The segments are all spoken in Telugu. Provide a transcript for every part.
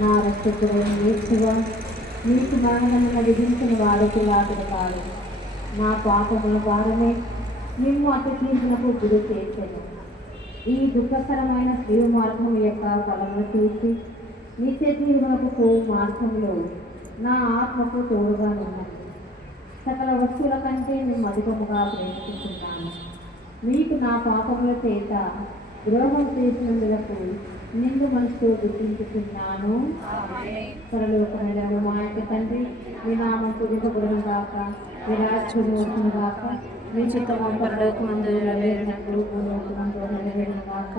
నా రక్షకుడైన యేసువా, నీకు మరణమున విధించిన వాడు పిలాతుడు కాదు. నా పాపముల భారమే నిన్ను అతి తీర్పునకు గురి చేశాను. ఈ దుఃఖకరమైన శివ మార్గం యొక్క ఫలమును చూసి నిత్య జీవనకు మార్గంలో నా ఆత్మకు తోడుగా ఉన్నది. సకల వస్తువుల కంటే నేను అధికముగా ప్రేమిస్తున్నాను. మీకు నా పాపముల చేత ద్రోహం చేసినందులకు నిన్ను మనసుతో గుర్తించుతున్నాను. పరలోకమైన మా యొక్క తండ్రి, మీ నామం పూజించబడును గాక, మీ రాజ్యం వచ్చును గాక, మీ చిత్తము పరలోకమందు నెరవేరినట్లు భూలోకమందు నెరవేరును గాక.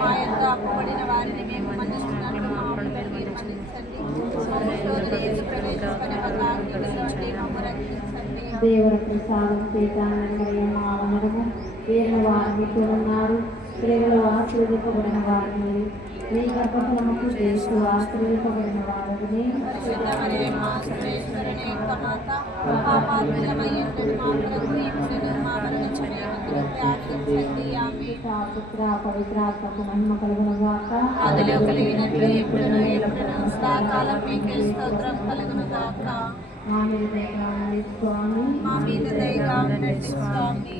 మా యొక్క అప్పబడిన వారిని మేము మన్నిస్తున్నట్లు మా అప్పులను మీరు మన్నించండి. దేవుని ప్రసాదం చేతానము దేవుని వారితో ఉన్నారు. స్త్రీలలో ఆశీర్వదింపబడిన వారిని, మీ గర్భఫలముకు చేసు ఆశీర్వదింపబడిన వారిని. పుత్ర పవిత్రాత్మకు మహిమ కలుగును గాక. అదిలో కలిగినట్లు ఎప్పుడును ఎల్లప్పుడూ సదాకాలం మీకే స్తోత్రం కలుగును గాక. మా మీద దయగా ఉండండి స్వామి. మా మీద దయగా ఉండండి స్వామి.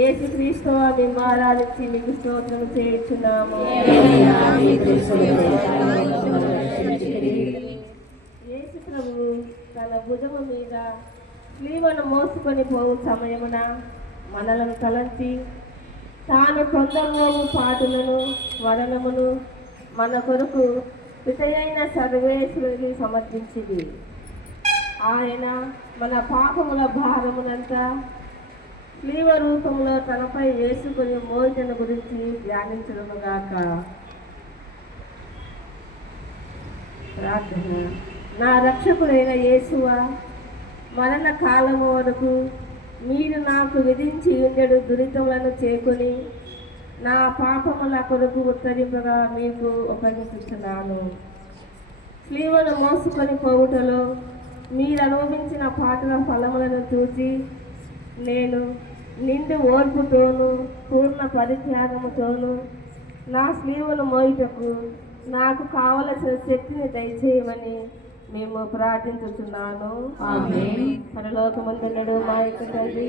యేసు క్రీస్తు మేము ఆరాధించి మీకు స్తోత్రం చేయుచున్నాము. యేసు ప్రభు తన భుజము మీద స్లీవను మోసుకొని పోవు సమయమున మనలను తలంచి తాను పొందబోవు పాటులను వదనమును మన కొరకు పితయైన సర్వేశ్వరుని సమర్పించింది. ఆయన మన పాపముల భారమునంతా స్లీవ రూపంలో తనపై వేసుకుని మోచన గురించి ధ్యానించడుగాక. ప్రార్థన. నా రక్షకుడైన యేసువా, మరణ కాలము వరకు మీరు నాకు విధించి ఉండెడు దురితములను చేకొని నా పాపముల కొరకు ఉత్తరింపగా మీకు ఉపయోగిస్తున్నాను. స్లీవను మోసుకొని పోవుటలో మీరు అనుభవించిన పాటల ఫలములను చూసి నేను నిండు ఓర్పుతోనూ పూర్ణ పరిత్యాగముతోనూ నా స్లీవను మోయుటకు నాకు కావలసిన శక్తిని దయచేయమని మేము ప్రార్థించుతున్నాను. పరలోకమందున్నడు మా యొక్క తండ్రి,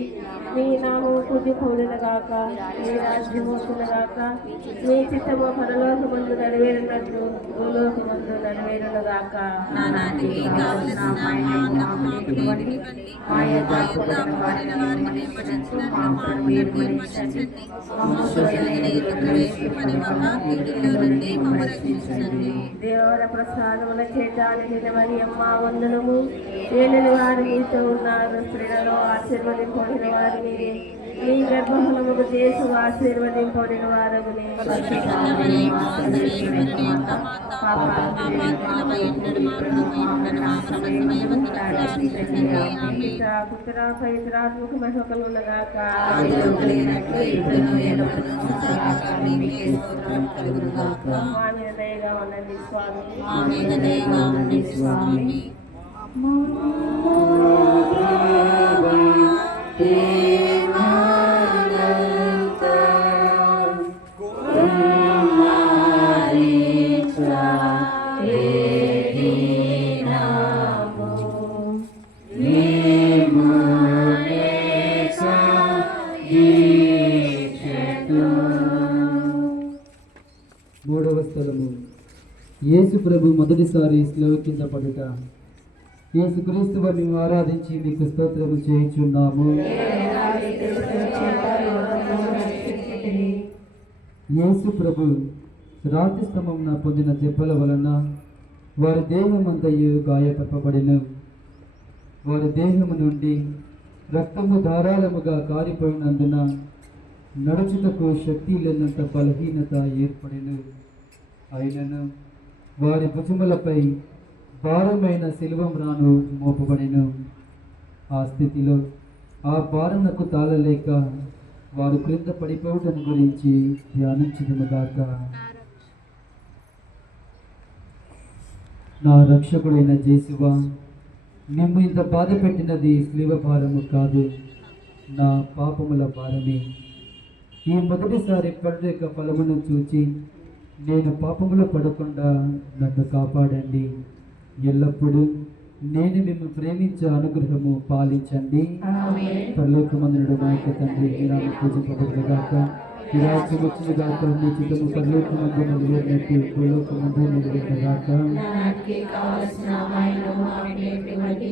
మీ నామము పూజ్యపూడిన గాక, మీ రాజ్యం వచ్చును గాక, మీ చిత్తము పరలోకమందు నెరవేరినట్లు భూలోకమందు నెరవేరును గాక. దేవర ప్రసాదముల చేతానికి అమ్మ వందనము. ఏలిన వారు మీతో ఉన్నారు, స్త్రీలలో ఆశీర్వదింపబడిన వారు మీరే, మీ గర్భఫలముకు చేసు ఆశీర్వదింపబడిన వారు పుత్ర పవిత్రాత్మక మహిమకలుగాక. మా మీద దయగా ఉండండి స్వామి. మూడవ స్థలము, యేసు ప్రభు మొదటిసారి స్లేవ కింద పడుట. యేసు క్రీస్తు మేము ఆరాధించి మీకు స్తోత్రము చేయుచున్నాము. యేసు ప్రభు రాతి స్తంభమున పొందిన దెబ్బల వలన వారి దేహమంతయు గాయపరపబడెను. వారి దేహము నుండి రక్తము ధారాళముగా కారిపోయినందున నడుచుటకు శక్తి లేనంత బలహీనత ఏర్పడెను. అయినను వారి భుజములపై భారమైన శిలువమ్రాను మోపబడిను. ఆ స్థితిలో ఆ భారమునకు తాళలేక వారు క్రింద పడిపోవటం గురించి ధ్యానించుదుముగాక. నా రక్షకుడైన యేసువా, నిమ్ము ఇంత బాధ పెట్టినది శిలువ భారము కాదు, నా పాపముల భారమే. ఈ మొదటిసారి పండు యొక్క ఫలమును చూచి నేను పాపములో పడకుండా నన్ను కాపాడండి. ఎల్లప్పుడూ నేను మిమ్మల్ని ప్రేమించే అనుగ్రహము పాలించండి. పరలోకమందుడు మా యొక్క తండ్రి, మీ నామము పూజింపబడునుగాక, మీ రాజ్యం వచ్చునుగాక, మీ చిత్తము పరలోకమందు నెరవేరినట్టు భూలోకమందు నెరవేరునుగాక. నాటికి కావలసిన అమ్మాయిలు మాకు నేర్పివ్వండి.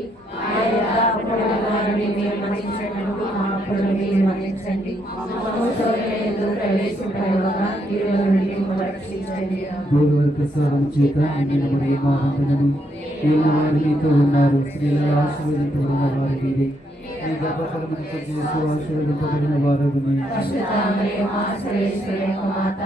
ఆయా అప్పుడుల వారిని మేము మన్నించినట్టు మా అప్పులను మీరు మన్నించండి. మమ్ము శోధనయందు ప్రవేశింపనివ్వక కీడుల నుండి మమ్మల్ని రక్షించండి. దేవుని ప్రసాదం చేత నిన్ను మరియు మా వందనము. ఈయన వారు మీతో ఉన్నారు, స్త్రీలలో ఆశీర్వదింపబడిన వారు మీరే, మీ గర్భఫలమును చేసి ఆశీర్వదింపబడిన వారు పరిశుద్ధ మరియమ్మ సర్వేశ్వరి యొక్క మాత,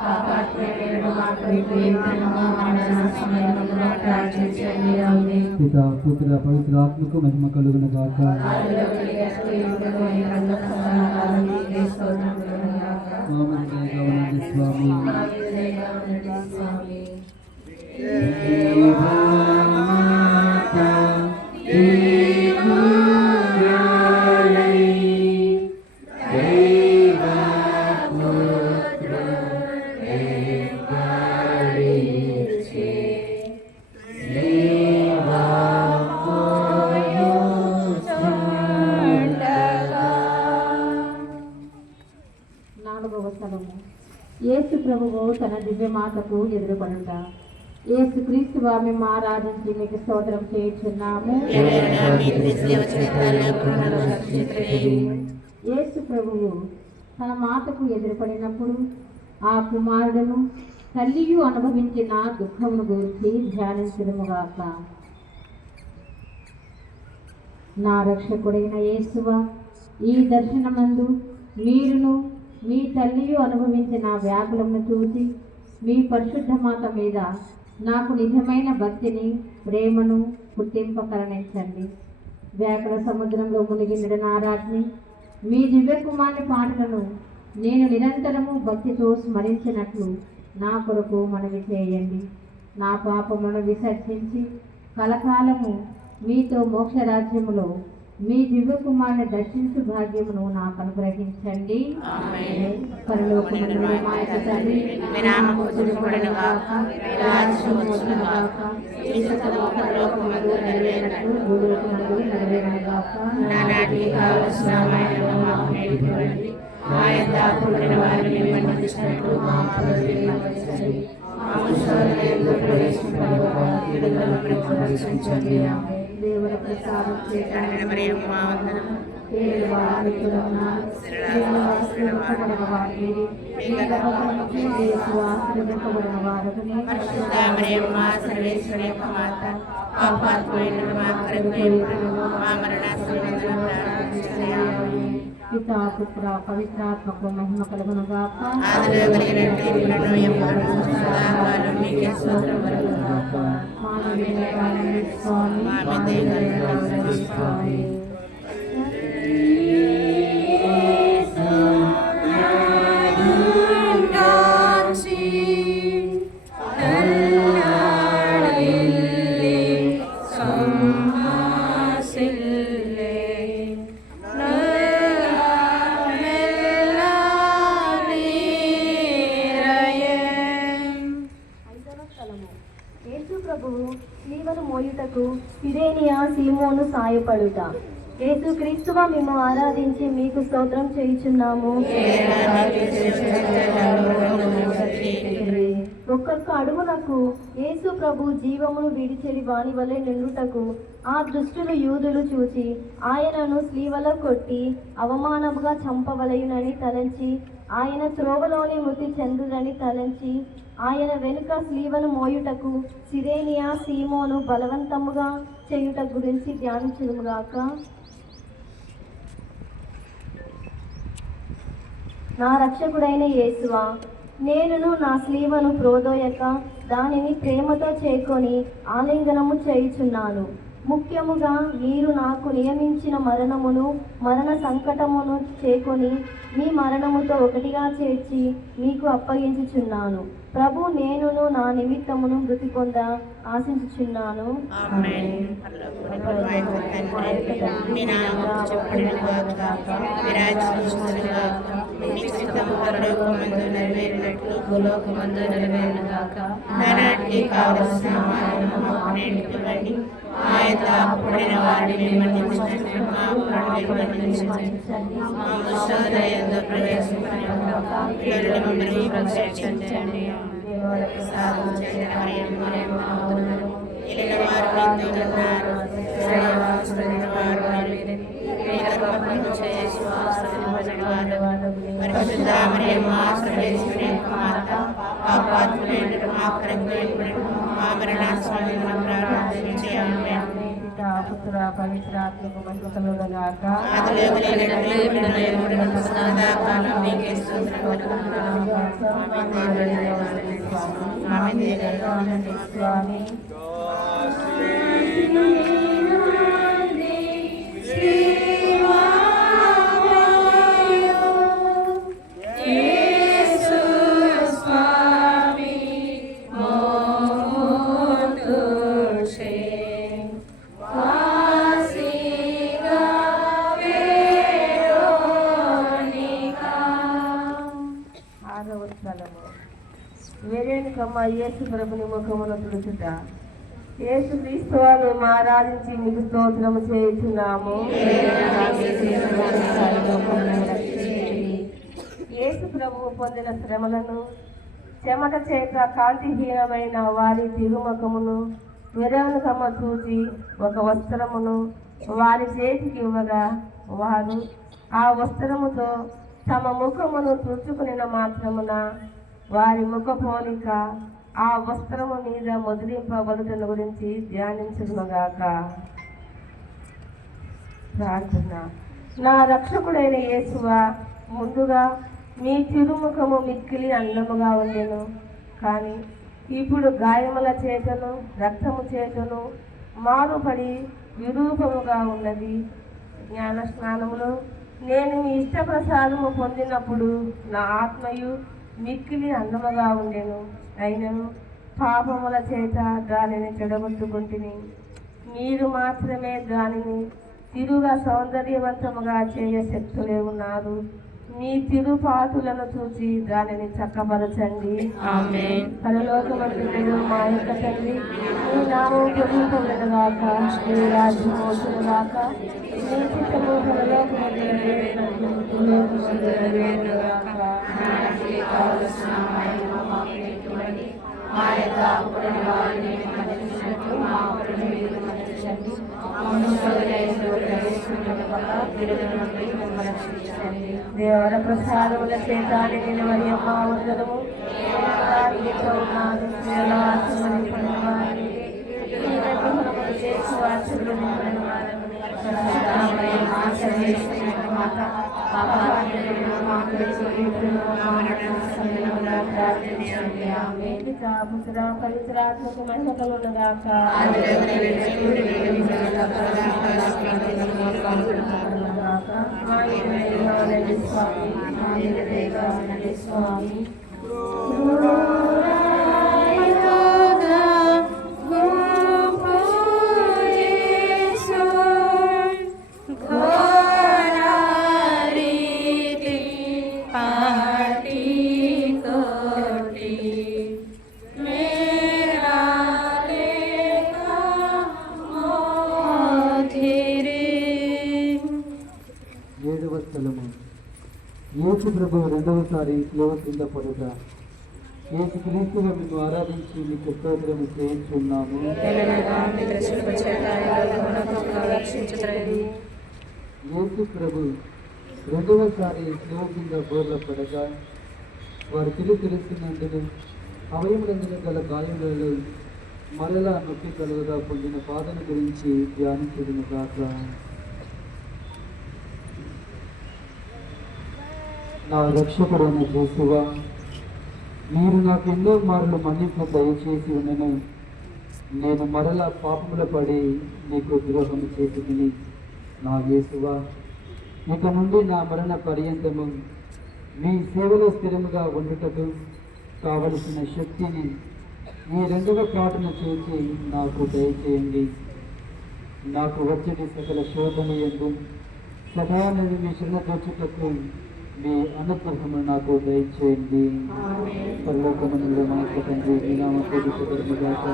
పాపాత్ములైన మా కొరకు ఇప్పుడును మా మరణ సమయములో ప్రార్థించండి. ఆమేన్. పిత పుత్ర పవిత్ర ఆత్మకు మహిమ కలుగును గాక. ఆదిలో కలిగేస్తూ ఇప్పుడు ఎల్లప్పుడూ సదాకాలం మీకే స్తోత్రములు గాక. మామూలుగా ఉండండి స్వామి. మా మీద దయగా ఉండండి స్వామి. నాలుగవ స్థలము. యేసు ప్రభువు తన దివ్య మాటకు ఎదురుపడుట. యేసు క్రీస్తు మేము ఆరాధించి మీకు స్తోత్రం చేయుచున్నాము. యేసు ప్రభువు తన మాటకు ఎదురుపడినప్పుడు ఆ కుమారుడును తల్లియు అనుభవించిన దుఃఖమును గురించి ధ్యానించుదుముగాక. నా రక్షకుడైన యేసువా, ఈ దర్శనమందు మీరును మీ తల్లియు అనుభవించిన వ్యాకులమును చూసి మీ పరిశుద్ధ మాత మీద నాకు నిజమైన భక్తిని, ప్రేమను పుట్టింపకరణించండి. వ్యాకుల సముద్రంలో మునిగిన నారాజ్ని మీ దివ్య కుమారుని పాటలను నేను నిరంతరము భక్తితో స్మరించినట్లు నా కొరకు మనవి చేయండి. నా పాపమును విసర్జించి కలకాలము మీతో మోక్షరాజ్యములో మీ దివ్య కుమారుని దర్శించు భాగ్యమును నాకు అనుగ్రహించండి. పరలోకమందున్న మా యొక్క తండ్రి, మీ నామము పూజింపబడునుగాక, మీ రాజ్యము వచ్చునుగాక, మీ చిత్తము పరలోకమందు నెరవేరినట్టు భూలోకమందు నెరవేరునుగాక. నానాటికి కావలసిన అమ్మాయిలు మాకు నేర్పివ్వండి. ఆయా అప్పుడుల వారిని మన్నించినట్టు మా అప్పులను మన్నించండి. మమ్ము శోధనయందు ప్రవేశింపనివ్వక కీడుల నుండి మమ్మల్ని రక్షించండి. ఆమేన్. దేవుని ప్రసాదం చేత మరియమ్మ వందనము. పేరు వారికున్న ఆశీర్వదింపబడిన వారిని, మీ గర్భఫలముకు యేసు ఆశీర్వదింపబడిన వారని. పరిశుద్ధ మరియమ్మ సర్వేశ్వరి యొక్క మాత, పాపాత్ములైన మా కొరకు ఇప్పుడును మా మరణ సమయములో ప్రార్థించండి. ఆమేన్. పితా పుత్ర పవిత్రాత్మకు మహిమ కలుగునుగాక. ఆదిలో కలిగినట్టు ఇప్పుడును ఎప్పుడును సదాకాలం మీకే స్తోత్రములు గాక. మానవుని స్వామి, మా మీద దయగా ఉండండి స్వామి. యేసు ప్రభువు స్లీవను మోయుటకు సిరేనియా సీమోను సాయపడుట. యేసు క్రీస్తువా మేము ఆరాధించి మీకు స్తోత్రం చేయుచున్నాము. ఒక్కొక్క అడుగునకు యేసు ప్రభు జీవమును విడిచెడి వాని వలె నిండుటకు ఆ దుష్టులు యూదులు చూచి ఆయనను స్లీవలో కొట్టి అవమానముగా చంపవలయునని తలంచి ఆయన త్రోవలోని మృతి చెందుదని తలంచి ఆయన వెనుక స్లీవను మోయుటకు సిరేనియా సీమోను బలవంతముగా చేయుట గురించి ధ్యానించుదుముగాక. నా రక్షకుడైన యేసువా, నేనును నా స్లీవను ప్రోదోయక దానిని ప్రేమతో చేకొని ఆలింగనము చేయుచున్నాను. ముఖ్యముగా మీరు నాకు నియమించిన మరణ సంకటమును చేకొని మీ మరణముతో ఒకటిగా చేర్చి మీకు అప్పగించుచున్నాను. ప్రభు, నేనును నా నిమిత్తమును మృతి పొంద ఆశించుచున్నాను. ఆమేన్. పరలోకమందు తండ్రి, మీ నామము చెప్పుడుగాక, మీ రాజ్యము వచ్చునుగాక, మీ చిత్తము పరలోకమందు నెరవేరినట్లు భూలోకమందు నెరవేరునుగాక. నానాటికి కావలసిన ఆహారము మాకు నేటికి ఇవ్వండి. మా యొక్క అప్పుడైన వారిని మన్నించినట్లు మా అప్పులను మన్నించండి. మా శోధన యందు ప్రవేశింపనివ్వక కీడుల నుండి రక్షించండి. దేవునికి సాధన చేయడానికి మేము అవునము. ఏలినవారు మీతో ఉన్నారు. శ్రేయవాసులైనవారు వారిని, మీ గర్భఫలము చేసి ఆశీర్వదింపబడినవారు. పరిశుద్ధ మరియమ్మ, సర్వేశ్వరి యొక్క మాత, పాపాత్ములైన మా కొరకు ఇప్పుడు మా మరణ సమయమున ప్రార్థించి ఆమేన్. పితా పుత్ర పవిత్రాత్మకు మహిమ కలుగునుగాక. ఆదిలో కలిగినట్లు ఇప్పుడును ఎల్లప్పుడూ సదాకాలం మీకే స్తోత్రములు. ఆమేన్. స్వామి వేరేనికమ్మ యేసు ప్రభుని ముఖమును తుడుచుట. యేసు క్రీస్తు వారు ఆరాధించి మీకు స్తోత్రము చేయుచున్నాము. యేసు ప్రభువు పొందిన శ్రమలను, చెమట చేత కాంతిహీనమైన వారి తిరుముఖమును వేరేనికమ్మ చూచి ఒక వస్త్రమును వారి చేతికి ఇవ్వగా, వారు ఆ వస్త్రముతో తమ ముఖమును తుడుచుకునిన మాత్రమున వారి ముఖ పోలిక ఆ వస్త్రము మీద ముద్రింపబడుతున్న గురించి ధ్యానించుగాక. ప్రార్థన. నా రక్షకుడైన యేసువా, ముందుగా మీ తిరుముఖము మిక్కిలి అందముగా ఉండెను. కానీ ఇప్పుడు గాయముల చేతను రక్తము చేతను మారుపడి విరూపముగా ఉన్నది. జ్ఞాన స్నానములో నేను మీ ఇష్టప్రసాదము పొందినప్పుడు నా ఆత్మయు మిక్కిలి అందముగా ఉండెను. అయినను పాపముల చేత దానిని చెడగొట్టుకుంటుని మీరు మాత్రమే దానిని తిరుగా సౌందర్యవంతముగా చేయ శక్తులే ఉన్నారు. మీ తిరుపాటులను చూసి దానిని చక్కపరచండి. ఆమేన్. పరలోకమందు మా యొక్క తండ్రి, మీ నామం పూజింపబడునుగాక, మీ రాజ్యం వచ్చునుగాక, మీ చిత్తము పరలోకమందు నెరవేరినట్లు భూలోకమందు నెరవేరునుగాక. నానాటికి కావలసిన ఆహారము మాకు నేటికి ఇవ్వండి. మా యొక్క అప్పుడైన వారిని మన్నించినట్లు మా అప్పులను మీరు మన్నించండి. మమ్మల్ని శోధన యందు ప్రవేశింపనివ్వక కీడుల నుండి మమ్మల్ని రక్షించండి. దేవర ప్రసాదముల చేత నిన్న మరియమ్మ వందనము. మీతో ఉన్నారు, మీలో ఆశీర్వదింపబడిన వారిని, మీ గర్భఫలములు చేసి ఆశీర్వదింపబడిన వారని. పరిశుద్ధ మరియమ్మ, సర్వేశ్వరి యొక్క మాత, పాపాత్ములైన మా కొరకు ఇప్పుడును మా మరణ సమయమున ప్రార్థించండి. ఆమేన్. పితా పుత్ర పవిత్రాత్మకు మహిమ కలుగునుగాక. ఆదిలో కలిగినట్లు ఇప్పుడును మా ఇంటిలో ఉండండి స్వామి, మా ఇంటిలో ఉండండి స్వామి. ఏడవ స్థలము. యేసు ప్రభు రెండవసారి శిలువ కింద పడుట. యేసు క్రీస్తుగా మేము ఆరాధించి మీకు స్తోత్రము చేయించున్నాము. యేసు ప్రభు రెండవసారి శిలువ కింద బోర్ల పడగా వారు తెలుస్తున్నందున అవయములందున గల గాయములలో మరలా నొప్పి కలుగుగా పొందిన బాధను గురించి ధ్యానించదును గాక. నా రక్షకుడైన యేసువా, మీరు నాకు ఎన్నో మార్లు మన్నింపు దయచేసి ఉండను. నేను మరలా పాపముల పడి నీకు ద్రోహం చేసి తిని నా యేసువా, ఇక నుండి నా మరణ పర్యంతము మీ సేవలో స్థిరముగా ఉండుటకు కావలసిన శక్తిని ఈ రెండవ పాటను చూసి నాకు దయచేయండి. నాకు వచ్చేటి సకల శోధన యందు సదా నేను మీ శరణతోచుటకు మీ అనుగ్రహము నాకు దయచేయండి. పరలోకమందుల మా యొక్క తండ్రి, మీ నామము పూజింపబడునుగాక,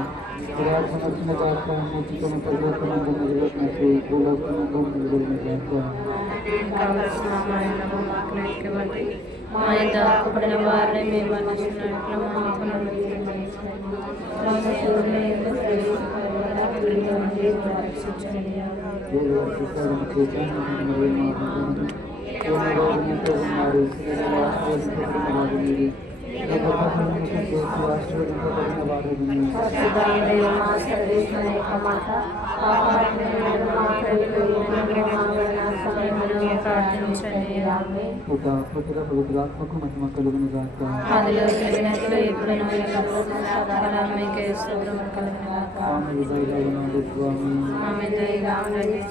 మీ రాజ్యం వచ్చునుగాక, మీ చిత్తము పరలోకమందు నెరవేరునట్లు భూలోకమందు నెరవేరునుగాక. మా యొక్క అప్పుడైన వారిని మేము మన్నించినట్లు మా అప్పులను పుత్రాత్మకు మహిమ కలుగునుగాక.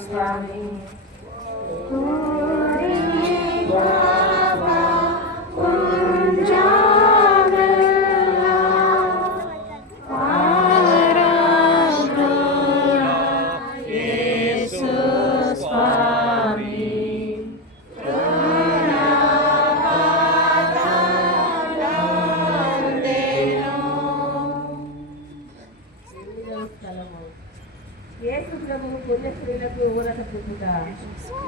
స్వామి యేసు ప్రభువు పుణ్యశ్రీలకు ఊరట పుట్టుట.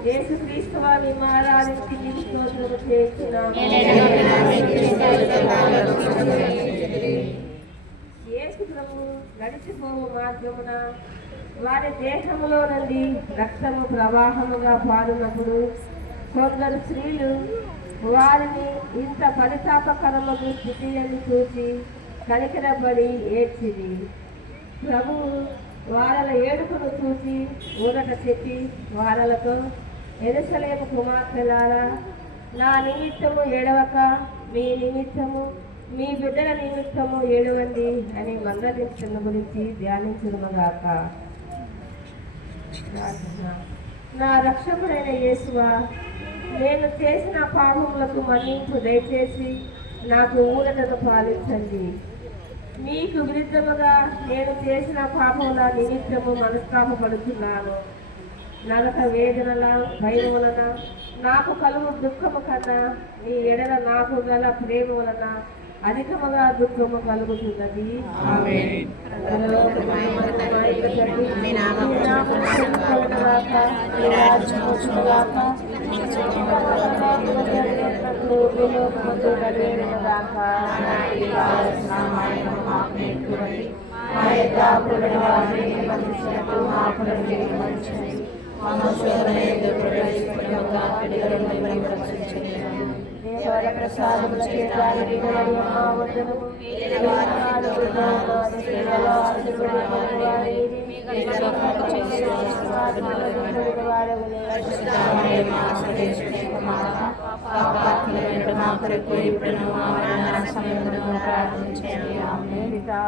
యేసు క్రీస్తు వారి ఆరాధించి నీకు స్తోత్రము చేస్తున్నాము. యేసు ప్రభువు నడిచిపోవు మార్గమున వారి దేహములో నుండి రక్తము ప్రవాహముగా పారునప్పుడు కొందరు స్త్రీలు వారిని ఇంత పరితాపకరముకు స్థితి అని చూసి కనికరబడి ఏడ్చిరి. ప్రభువు వారల ఏడుపును చూసి ఊరట చెప్పి వారలతో, యెరూషలేము కుమార్తెలారా, నా నిమిత్తము ఏడవక మీ నిమిత్తము మీ బిడ్డల నిమిత్తము ఏడవండి అని మందలించిన గురించి ధ్యానించునుగాక. నా రక్షకుడైన యేసువా, నేను చేసిన పాపములకు మన్నింపు దయచేసి నాకు ఊరటను పాలించండి. మీకు విరుద్ధముగా నేను చేసిన పాపముల నిమిత్తము మనస్తాపపడుతున్నాను. నరక వేదనల భయం వలన నాకు కలుగు దుఃఖము కన్నా నీ ఎడల నాకు గల ప్రేమ వలన అధికముగా దుఃఖము కలుగుతున్నది. దేవర ప్రసాదముల చేతానికి వదను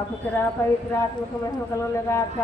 పుత్ర పవిత్రాత్మక మహిమ కలుగునుగాక.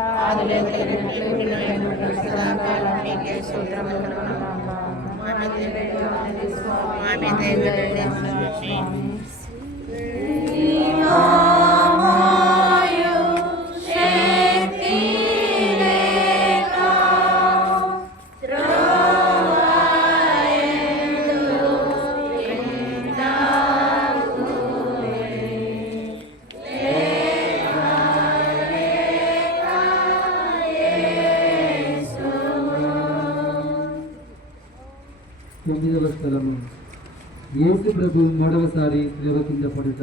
తొమ్మిదవ స్థలము, యేసు ప్రభు మూడవసారి శ్రవ కింద పడుట.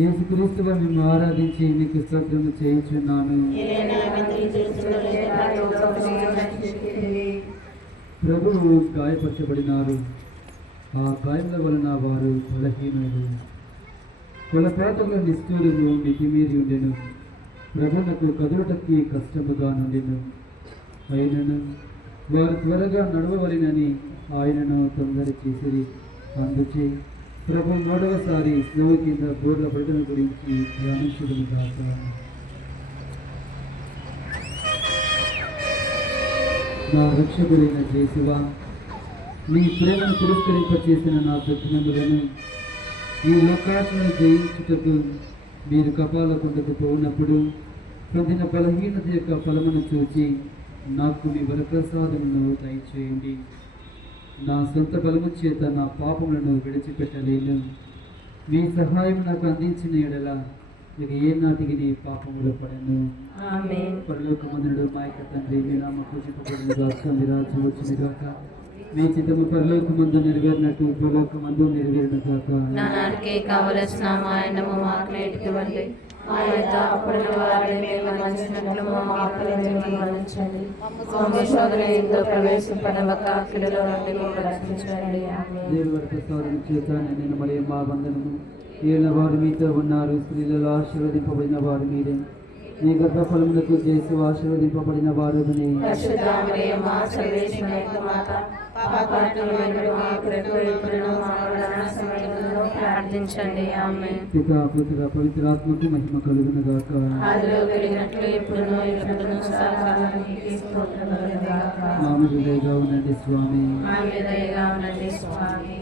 యేసు క్రీస్తువ మేము ఆరాధించి మీకు స్తోత్రము చేయించున్నాను. ప్రభువు గాయపరచబడినారు, ఆ గాయముల వలన వారు బలహీనులు. కొలపాతల నిష్ఠూరము మితిమీరి ఉండెను, ప్రభునకు కదులుటకి కష్టముగా నుండెను. అయినను వారు త్వరగా నడవవలెనని ఆయనను తొందర చేసిరి. అందుచే ప్రభు మూడవసారి స్నో కింద బోర్ల పడటం గురించి ధ్యానించడం కాక. నా రక్షకుడైన యేసువా, నీ ప్రేమను తిరస్కరింపచేసిన నా దుఃఖములను ఈ లోకాలను జయించుటకు మీరు కపాలకుండకు పోయినప్పుడు పొందిన బలహీనత యొక్క ఫలమును చూచి నాకు మీ వరప్రసాదమును దయచేయండి. నా సొంత బలము చేత నా పాపములను విడిచిపెట్టలేను. మీ సహాయం నాకు అందించిన ఎడల మీకు ఏ నాటికి నీ పాపములు పడను. పరలోకమందుడు మా యొక్క తండ్రి, మీ నామ పూజింపబడిన గాక, మీ రాజ్యం వచ్చిన గాక, మీ చిత్తము పరలోకమందు నెరవేరినట్టు భూలోకమందు నెరవేరిన గాక. నానాటికి కావలసిన మా అన్నము మాకు నేటికివ్వండి. మా యొక్క అప్పుడైన వారిని మేము మన్నించినట్లు మా అప్పులను మన్నించండి. మా శోధన ఎంతో ప్రవేశింపనివ్వక కీడులో నుండి మమ్మల్ని రక్షించండి. ఆమేన్. దేవుడి ప్రసాదం చేత నేను మరియు మా వందనము. ఏళ్ళ వారు మీతో ఉన్నారు, స్త్రీలలో ఆశీర్వదింపబడిన వారు మీరే. మీ గర్భఫలములకు చేసి ఆశీర్వదింపబడిన వారు పరిశుద్ధ మరియమ్మ, సర్వేశ్వరుని యొక్క మాత, పాపాత్ములైన మా కొరకు ఇప్పుడును మా మరణ సమయములో ప్రార్థించండి. ఆమేన్. పితా, పుత్ర, పవిత్రాత్మకు మహిమ కలుగును గాక. ఆదిలో కలిగినట్లు ఇప్పుడును ఎప్పుడును సదాకాలానికి స్తోత్రం కలుగును గాక. మా మీద దయగా ఉండండి స్వామి. మా మీద దయగా ఉండండి స్వామి.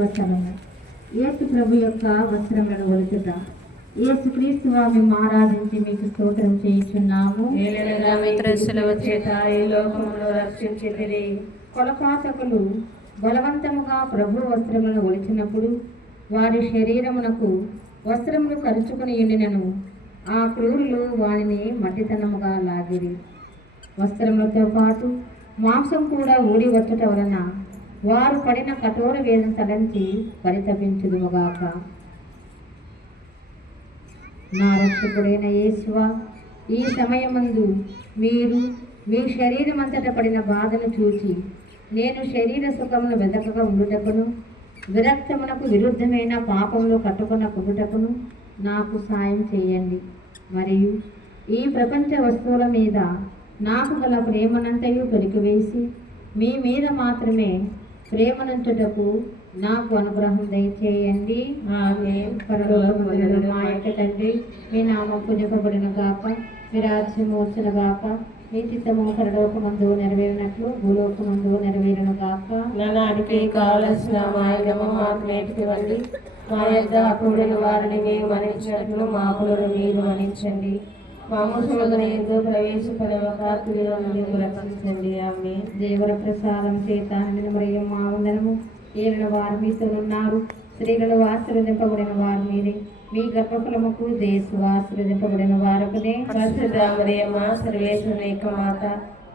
వచనము. యేసు ప్రభు యొక్క వస్త్రములను ఒలుచుట. యేసు క్రీస్తు వారిని ఆరాధించి మీకు స్తోత్రం చేయుచున్నాము. ఏలెనగా మీ త్రెస్సుల చేత ఈ లోకమును రక్షించితిరి. కొలపాతకులు బలవంతముగా ప్రభు వస్త్రములను ఒలిచినప్పుడు వారి శరీరమునకు వస్త్రములు కరుచుకుని ఉండినను ఆ క్రూరులు వారిని మట్టితనముగా లాగిరి. వస్త్రములతో పాటు మాంసం కూడా ఊడి వచ్చుట వలన వారు పడిన కఠోర వేదన తలంచి పరితపించుదుముగాక. నా రక్షకుడైన యేసువా, ఈ సమయమందు మీరు మీ శరీరం అంతటా పడిన బాధను చూచి నేను శరీర సుఖమును వెతకగా ఉండుటకును విరక్తమునకు విరుద్ధమైన పాపములు కట్టుకున్న పుట్టుటకును నాకు సాయం చేయండి. మరియు ఈ ప్రపంచ వస్తువుల మీద నాకు గల ప్రేమనంతయు తొలికివేసి మీ మీద మాత్రమే ప్రేమనంచుటకు నాకు అనుగ్రహం దయచేయండి. ఆమేన్. పరలోకమందున్న మా యొక్క తండ్రి, మీ నామం పూజింపబడిన గాక, మీ రాజ్యం వచ్చును గాక, మీ చిత్తము పరలోకమందు నెరవేరినట్లు భూలోకమందు నెరవేరును గాక. నానాటికి కావలసిన మా అన్నము మాకు నేటికివ్వండి. మా యొక్క అప్పుడైన వారిని మేము మన్నించినట్లు మా అప్పులను మీరు మన్నించండి. మా శోధన ఎంతో ప్రవేశపడవక కీడులో నుండి రక్షించండి. ఆమేన్. దేవర ప్రసాదం చేత మరియు మా వందనము. ఏలిన వారు మీతో ఉన్నారు, స్త్రీలలో ఆశీర్వదింపబడిన వారు మీరే. మీ గర్భఫలముకు దేశు ఆశీర్వదింపబడిన వారకునే. పరిశుద్ధ మరియమ్మ, సర్వేశ్వరుని యొక్క మాత,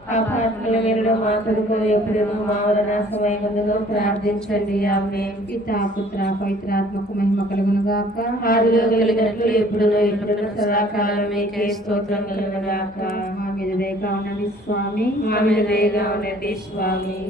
పాపాత్ముల మీరులో మా కొరకు ఎప్పుడును మా మరణ సమయములో ప్రార్థించండి. ఆమేన్. పితా, పుత్ర, పవిత్రాత్మకు మహిమ కలుగును గాక. ఆదిలో కలిగినట్లు ఇప్పుడును ఎప్పుడును సదాకాలం మీకే స్తోత్రం కలుగును గాక. మా మీద దయగా ఉండండి స్వామి. మా మీద దయగా ఉండండి స్వామి.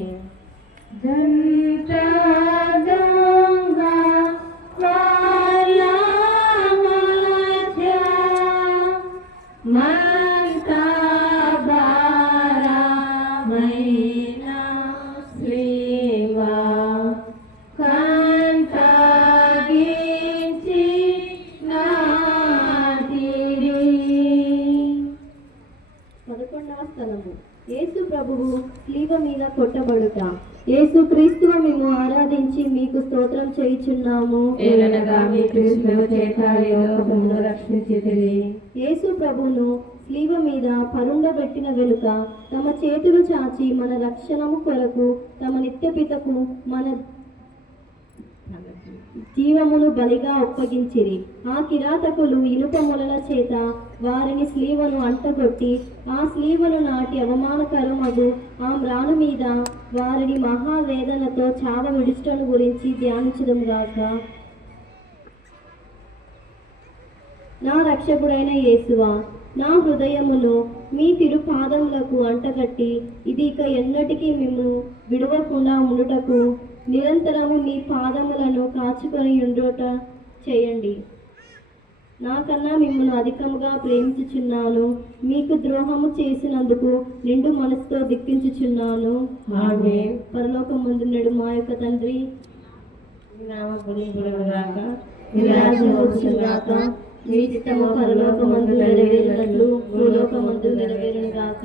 యేసు ప్రభువు శిలువ మీద కొట్టబడుట. యేసు క్రీస్తువు మేము ఆరాధించి మీకు స్తోత్రం చేయుచున్నాము. ఏలనగా మీ క్రీస్తుల చేత ఈ లోకమును రక్షించితిరి. యేసు ప్రభువును శిలువ మీద పరుండబెట్టిన వెనుక తమ చేతులు చాచి మన రక్షణము కొరకు తమ నిత్యపితకు మన జీవమును బలిగా ఒప్పగించిరి. ఆ కిరాతకులు ఇనుప ములల చేత వారిని స్లీవను అంటగొట్టి ఆ స్లీవను నాటి అవమానకరమగు ఆ మ్రాను మీద వారిని మహావేదనతో చావ విడుచుటను గురించి ధ్యానించదుముగాక. నా రక్షకుడైన యేసువా, నా హృదయమును మీ తిరుపాదములకు అంటగట్టి ఇది ఇక ఎన్నటికీ మిమ్ము విడవకుండా ఉండుటకు నిరంతరము మీ పాదములను కాచుకొని ఉండుట చేయండి. నాకన్నా మిమ్మల్ని అధికముగా ప్రేమించుచున్నాను. మీకు ద్రోహము చేసినందుకు నిండు మనసుతో దిక్కించుచున్నాను. ఆమేన్. పరలోకమందున్నడు మా యొక్క తండ్రి, మీ రాజ్యం వచ్చుగాక, మీ చిత్తము పరలోకమందు నెరవేరినట్లు భూలోకమందు నెరవేరును గాక.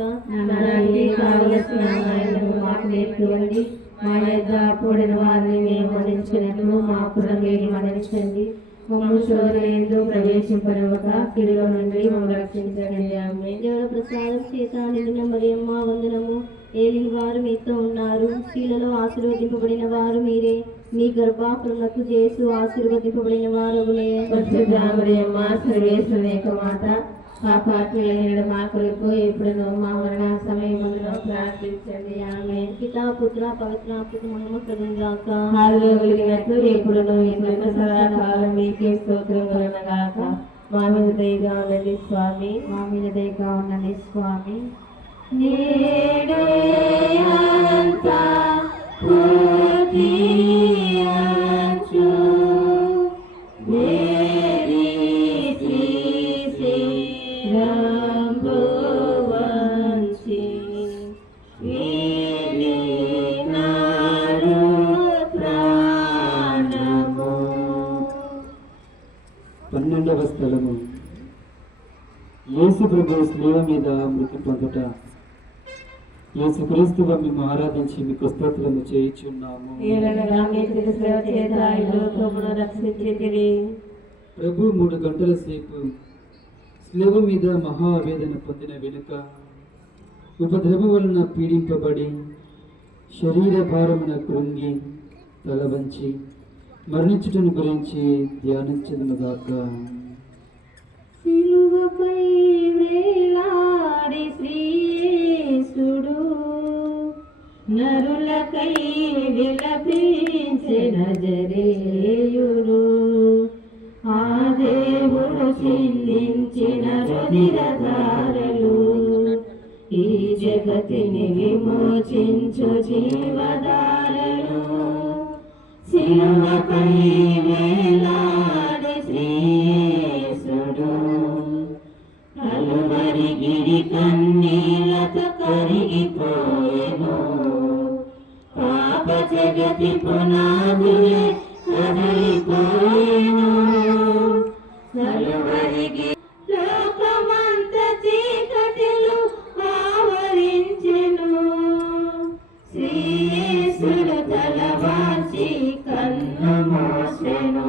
నానాటికి కావలసిన ఆహారము మాకు నేర్పివ్వండి. మా యొద్ద కూడిన వారిని మేము మన్నించినట్లు మాకు మీరు మన్నించండి. మమ్ము శోధనయందు ప్రవేశింపనివ్వక కీడులో నుండి మమ్మల్ని రక్షించండి. ఆమేన్. దేవుని ప్రసాదం చేత నిండిన మరియమ్మ వందనము. ఏలిన వారు మీతో ఉన్నారు. స్త్రీలలో ఆశీర్వదింపబడిన వారు మీరే. మీ గర్భఫలమునకు యేసు ఆశీర్వదింపబడిన వారగునే. పరిశుద్ధ మరియమ్మ సర్వేశ్వరుని యొక్క మాత, పాపాత్ములైన మా కొరకు ఎప్పుడును మా మరణ సమయములో ప్రార్థించండి. ఆమేన్. పితా పుత్ర పవిత్రాత్మ మహిమ కలుగుగాక. హాల్లో వెలిగినట్లు ఎప్పుడును ఇప్పుడు సదాకాలం మీకే స్తోత్రం కలుగుగాక. మా మీద దయగా ఉండండి స్వామి. మా మీద దయగా ఉండండి స్వామి. నేడే అంతా పూర్తి అచ్చు, మేరీ శ్రీ రంభువంశి వీణారు ప్రాణము. 12వ స్థలము యేసు ప్రభు శిలువ మీద మృతి పొందుట. యేసుక్రీస్తుగా మేము ఆరాధించి మీకు స్తోత్రము చేయుచున్నాము. ప్రభు 3 గంటల సేపు శిలువ మీద మహావేదన పొందిన వెనుక ఉపద్రవం వలన పీడింపబడి శరీర భారమున కృంగి తల వంచి మరణించుటను గురించి ధ్యానించదునుగాక. సిలువపై వేలాడి శ్రీయేసుడు నరులకై విలపించిన నజరేయుడు. ఆ దేవుడు చిందించిన రుధిరధారలు ఈ జగతిని విమోచించు జీవధారలు. సిలువపై వేలాడి శ్రీయేసుడు కలువరి గిరి కన్నీలతో కరిగిపోయెను. పాప జగతి పునాదులే కదిలిపోయెను. కలువరి గిరి లోకమంత చీకటిలో ఆవరించెను. శ్రీయేసుడు తలవాల్చి కన్ను మూసెను.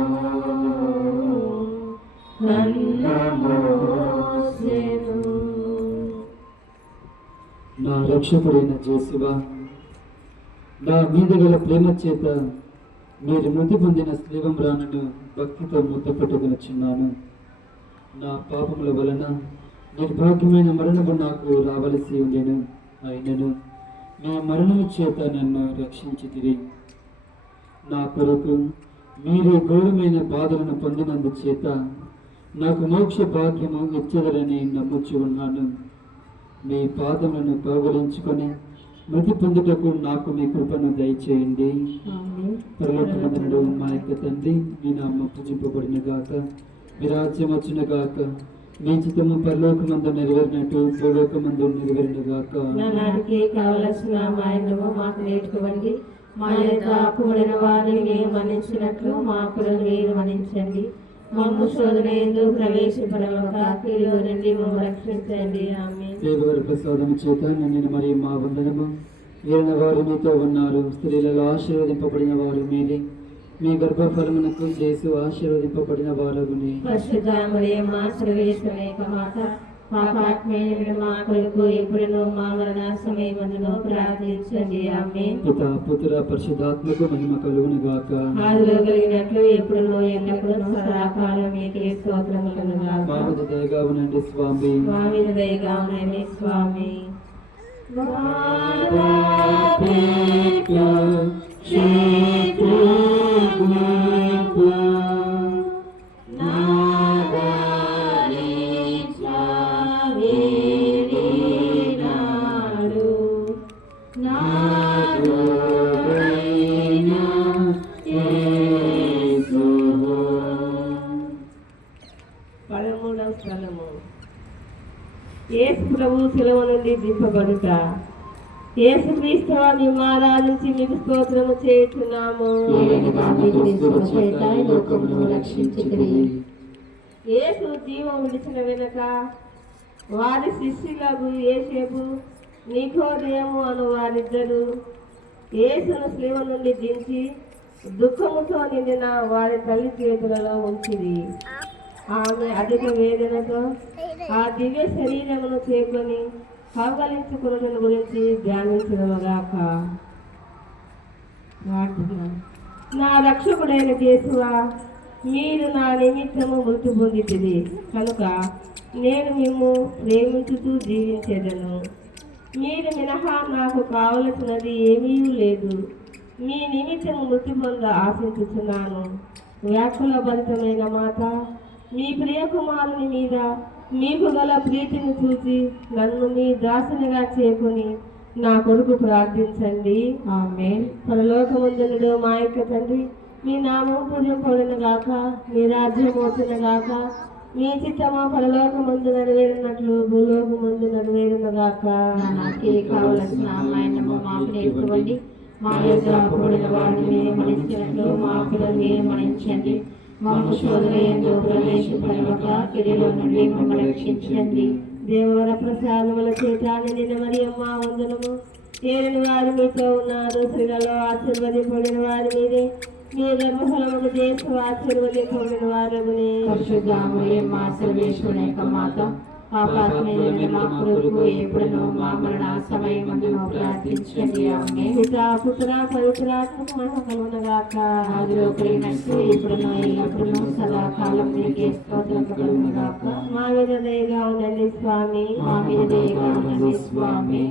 నా రక్షకుడైన యేసువా, నా మీద గల ప్రేమ చేత మీరు మృతి పొందిన శిలువ రాణను భక్తితో ముద్దపెట్టుకొనుచున్నాను. నా పాపముల వలన నిర్భాగ్యమైన మరణము నాకు రావలసి ఉండెను. అయినను మీ మరణము చేత నన్ను రక్షించితిరి. నా కొరకు మీరు ఘోరమైన బాధలను పొందినందు చేత నాకు మోక్ష భాగ్యము ఇచ్చదరని నమ్ముచు ఉన్నాను. మీ పాదములను కౌగలించుకొని మృతి పొందుటకు నాకు మీ కృపను దయచేయండి. పరలోకమందునుడు మా యొక్క తండ్రి, మీ నామము పూజింపబడిన గాక, మీ రాజ్యం వచ్చున గాక, మీ చిత్తము పరలోకమందు నెరవేరినట్టు భూలోకమందు నెరవేరిన గాక. నానాటికి కావలసిన మాయనము మాకు నేర్చుకోండి. మా యొక్క అప్పుడైన వారిని మేము మన్నించినట్లు మా అప్పులను మీరు మన్నించండి. మమ్ము శోధనయందు ప్రవేశింపనివ్వక కీడులో నుండి మమ్మల్ని రక్షించండి. ఆమేన్. దేవగారి ప్రసాదము చేత నిన్న మరియు మా వందనము. ఏలిన వారు మీతో ఉన్నారు. స్త్రీలలో ఆశీర్వదింపబడిన వారు మీరే. మీ గర్భఫలమునకు యేసు ఆశీర్వదింపబడిన వారగునే. పరిశుద్ధ మరియమ్మ సర్వేశ్వరుని యొక్క మాత, పాపాత్మైన మా కొరకు ఎప్పుడును మా మరణ సమయమందును ప్రార్థించండి. ఆమేన్. పితా పుత్ర పరిశుద్ధాత్మకు మహిమ కలుగును గాక. ఆదిలో కలిగినట్లు ఎప్పుడును ఎల్లప్పుడూ సదాకాలం మీకే స్తోత్రములు కలుగుగాక. మా మీద దయగా ఉండండి స్వామి. మా మీద దయగా ఉండండి స్వామి. పదమూడవ స్థలము. యేసు ప్రభు శిలువ నుండి దింపబడుట. యేసుక్రీస్తు మేము ఆరాధించి మీకు స్తోత్రము చేస్తున్నాము. యేసు జీవం విడిచిన వెనక వారి శిష్యులకు యేసేపు నికోదేము అను వారిద్దరు యేసును శిలువ నుండి దించి దుఃఖముతో నిండిన వారి తల్లి చేతులలో ఉంచిరి. ఆమె అధిక వేదనతో ఆ దివ్య శరీరమును చేకొని కవలించుకున్న గురించి ధ్యానించగాక. నా రక్షకుడైన యేసువా, మీరు నా నిమిత్తము మృతి పొందితిరి కనుక నేను మిమ్ము ప్రేమించుతూ జీవించేదను. మీరు మినహా నాకు కావలసినది ఏమీ లేదు. మీ నిమిత్తము మృతి పొంద ఆశించుచున్నాను. వ్యాకుల భరితమైన మాట, మీ ప్రియకుమారుని మీద మీకు గల ప్రీతిని చూసి నన్ను మీ దాసునిగా చేసుకుని నా కొరకు ప్రార్థించండి. ఆమేన్. పరలోకమందునుడు మా యొక్క తండ్రి, మీ నామం పూజింపబడును గాక, మీ రాజ్యం వచ్చును గాక, మీ చిత్తము పరలోకమందు నెరవేరినట్లు భూలోకమందు నెరవేరును గాక. నాకే కావలసిన అమ్మాయినము మాకు నేర్చుకోండి. మా యొక్క అప్పుడైన వారిని మీరు మన్నించినట్లు మా అప్పులను మీరు మన్నించండి. మాకు శోధన యందు ప్రవేశింపనివ్వక కీడులో నుండి మమ్మల్ని రక్షించండి. దేవర ప్రసాదముల చేత నిండిన మరియమ్మ వందనము. ఏలిన వారు మీతో ఉన్నారు. స్త్రీలలో ఆశీర్వదింపబడిన వారి మీదే మీ గర్భఫలముకు చేసి ఆశీర్వదింపబడిన వారగునే. పరిశుద్ధ మరియమ్మ సర్వేశ్వరుని యొక్క మాత, పాపాత్మయులైన మా కొరకు ఎప్పుడునూ మా మరణ సమయమందును ప్రార్థించండి. ఆమేన్. పితా పుత్ర పవిత్రాత్మకు మహిమ కలుగును గాక. ఆదిలో కలిగినట్టు ఇప్పుడును ఎల్లప్పుడూ సదాకాలం మీకే స్తోత్రం కలుగును గాక. మా మీద దయగా ఉండండి స్వామి. మా మీద దయగా ఉండండి స్వామి.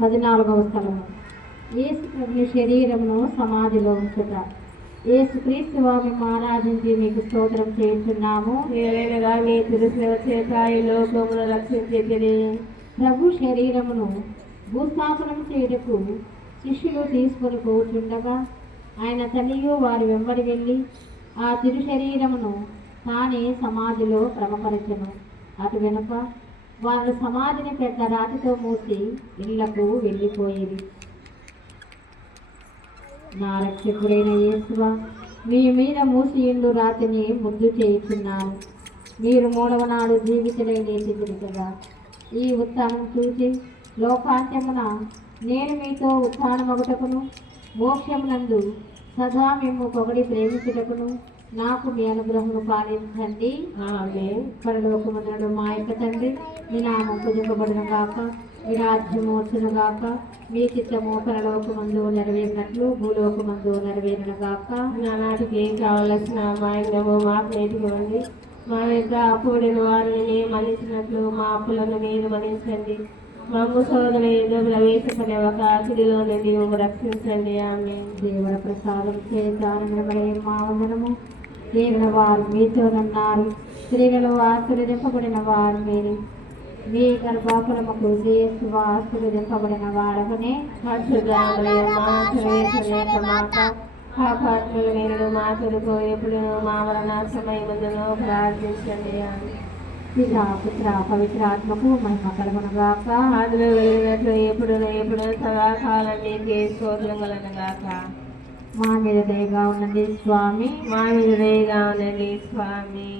పద్నాలుగవ స్థలము. యేసు ప్రభు శరీరమును సమాధిలో ఉంచుట. యేసుక్రీస్తు వారిని ఆరాధించి మీకు స్తోత్రం చేస్తున్నాము. ఏలైనగా మీ తిరుసేవ చేత ఈ లోకమును రక్షించితిరి. ప్రభు శరీరమును భూస్థాపనం చేయుటకు శిష్యులు తీసుకొని పోతుండగా ఆయన తల్లియు వారి వెంబడి వెళ్ళి ఆ తిరు శరీరమును తానే సమాధిలో క్రమపరచెను. అటు వెనుక వారు సమాధిని పెద్ద రాతితో మూసి ఇళ్లకు వెళ్ళిపోయేది. నా రక్షకుడైన యేసువా, మీ మీద మూసి ఇండు రాతిని ముందు చేయుచున్నాను. మీరు మూడవ నాడు జీవితలై లేచితిరి కదా. ఈ ఉత్థానం చూసి లోకాంత్యమున నేను మీతో ఉత్థానమగుటకును మోక్షమునందు సదా మేము పొగడి ప్రేమించుటకును నాకు మీ అనుగ్రహమును పాలించండి. ఆమేన్. పరలోకమందున మా యొక్క తండ్రి, మీ నామం పూజింపబడును గాక, మీ రాజ్యము వచ్చును గాక, మీ చిత్తము పరలోకమందు నెరవేరినట్లు భూలోకమందు నెరవేరును గాక. నానాటికి కావలసిన మాయము మాకు నేర్చుకోండి. మా యొక్క అప్పుడైన వారిని మన్నించినట్లు మా అప్పులను మీరు మన్నించండి. మమ్ము సోదర ఏదో ప్రవేశపడేవక అతిథిలో నుండి మమ్మల్ని రక్షించండి. ఆమేన్. దేవుడ ప్రసాదం చేతానమడే మా వందనము. దేవుల వారు మీతోనున్నారు. స్త్రీలలో ఆశీర్వదింపబడిన వారు మీరు. మీ గర్భఫలముకు యేసు ఆశీర్వదింపబడిన వారనే. పాపాత్ములు మీరు మా కొరకు ఎప్పుడు మా మరణ సమయముందును ప్రార్థించండి. ఆమేన్. పితా పుత్ర పవిత్రాత్మకు మహిమ కలుగును గాక. అందులో వెలిగినట్లు ఎప్పుడు సదాకాలం నీకే స్తోత్రం కలుగును గాక. మా మీద దయగా ఉన్నది స్వామి. మా మీద దయగా ఉండండి స్వామి.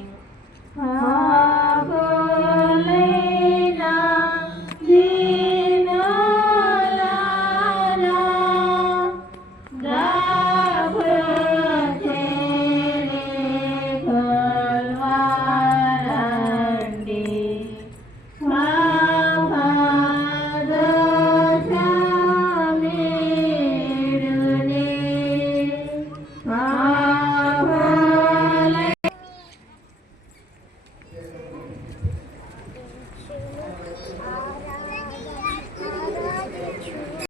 ఆమేన్. ఆమె